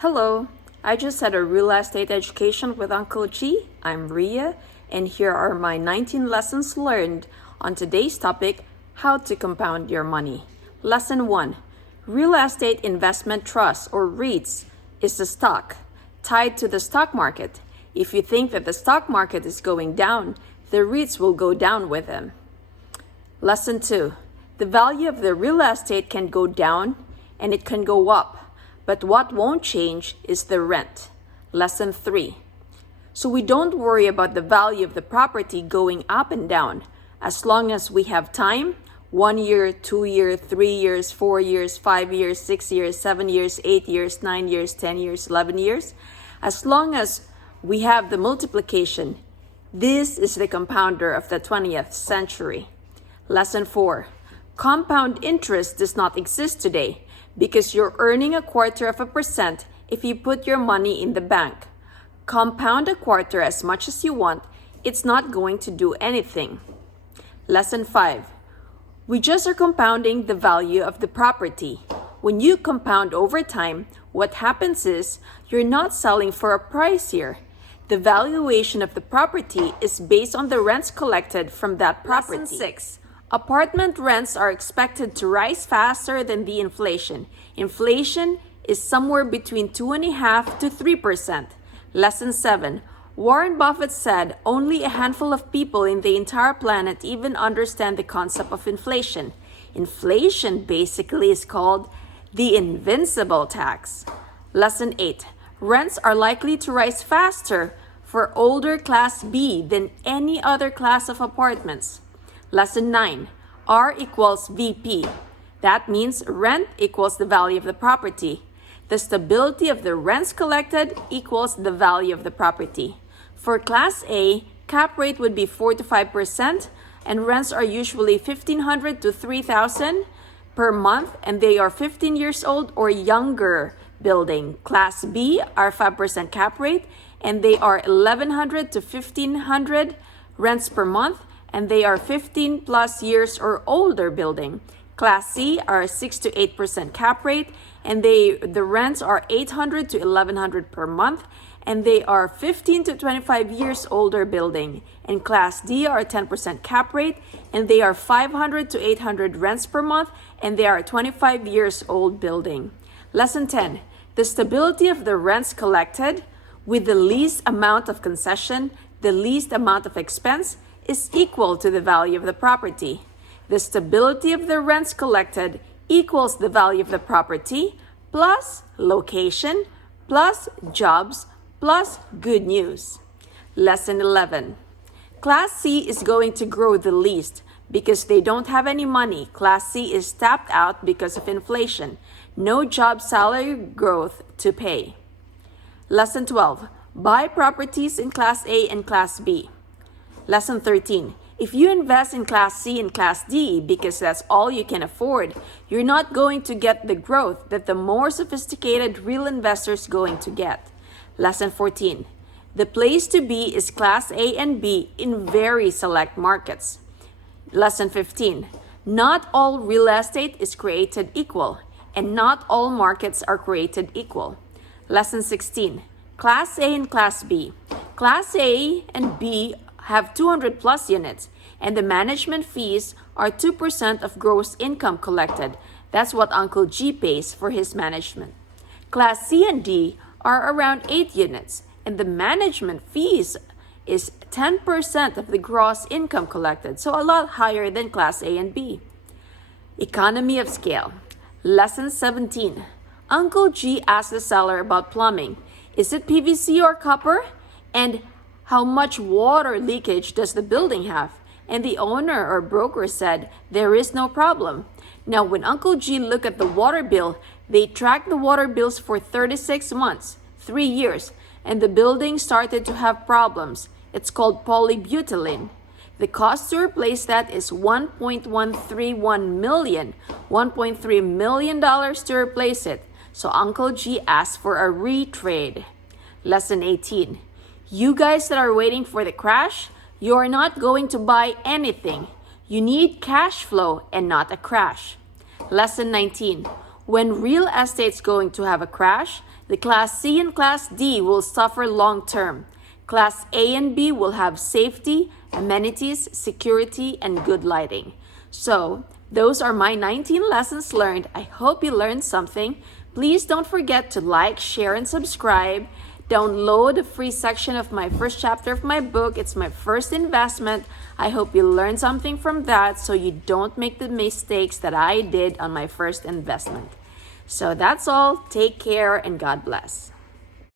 Hello, I just had a real estate education with Uncle G. I'm Ria, and here are my 19 lessons learned on today's topic, how to compound your money. Lesson 1. Real estate investment trusts or REITs is a stock tied to the stock market. If you think that the stock market is going down, the REITs will go down with them. Lesson 2. The value of the real estate can go down and it can go up. But what won't change is the rent. Lesson 3. So we don't worry about the value of the property going up and down. As long as we have time, 1 year, 2 years, 3 years, 4 years, 5 years, 6 years, 7 years, 8 years, 9 years, 10 years, 11 years. As long as we have the multiplication, this is the compounder of the 20th century. Lesson 4. Compound interest does not exist today because you're earning 0.25% if you put your money in the bank. Compound a quarter as much as you want, it's not going to do anything. Lesson 5. We just are compounding the value of the property. When you compound over time, what happens is you're not selling for a price here. The valuation of the property is based on the rents collected from that property. Lesson 6. Apartment rents are expected to rise faster than the inflation. Inflation is somewhere between 2.5% to 3%. Lesson 7. Warren Buffett said only a handful of people in the entire planet even understand the concept of inflation. Inflation basically is called the invincible tax. Lesson 8. Rents are likely to rise faster for older Class B than any other class of apartments. Lesson 9. R equals VP. That means rent equals the value of the property. The stability of the rents collected equals the value of the property. For Class A, cap rate would be 4 to 5%, and rents are usually $1,500 to $3,000 per month, and they are 15 years old or younger building. Class B are 5% cap rate, and they are $1,100 to $1,500 rents per month, and they are 15 plus years or older building. Class C are 6 to 8% cap rate, and the rents are $800 to $1,100 per month, and they are 15 to 25 years older building. And Class D are 10% cap rate, and they are $500 to $800 rents per month, and they are 25 years old building. Lesson 10. The stability of the rents collected with the least amount of concession, the least amount of expense, is equal to the value of the property. The stability of the rents collected equals the value of the property plus location plus jobs plus good news. Lesson 11. Class C is going to grow the least because they don't have any money. Class C is tapped out because of inflation. No job salary growth to pay. Lesson 12. Buy properties in Class A and Class B. Lesson 13. If you invest in Class C and Class D because that's all you can afford, you're not going to get the growth that the more sophisticated real investors going to get. Lesson 14. The place to be is Class A and B in very select markets. Lesson 15. Not all real estate is created equal, and not all markets are created equal. Lesson 16. Class A and Class B. Class A and B have 200 plus units, and the management fees are 2% of gross income collected. That's what Uncle G pays for his management. Class C and D are around 8 units, and the management fees is 10% of the gross income collected, so a lot higher than Class A and B. Economy of scale. Lesson 17. Uncle G asked the seller about plumbing. Is it PVC or copper? And how much water leakage does the building have? And the owner or broker said, there is no problem. Now, when Uncle G looked at the water bill, they tracked the water bills for 36 months, 3 years, and the building started to have problems. It's called polybutylene. The cost to replace that is $1.131 million, $1.3 million to replace it. So Uncle G asked for a retrade. Lesson 18. You guys that are waiting for the crash, you're not going to buy anything. You need cash flow and not a crash. Lesson 19. When real estate's going to have a crash, The Class C and Class D will suffer long term. Class A and B will have safety, amenities, security, and good lighting. So, those are my 19 lessons learned. I hope you learned something. Please don't forget to like, share, and subscribe. Download the free section of my first chapter of my book. It's my first investment. I hope you learned something from that so you don't make the mistakes that I did on my first investment. So that's all. Take care and God bless.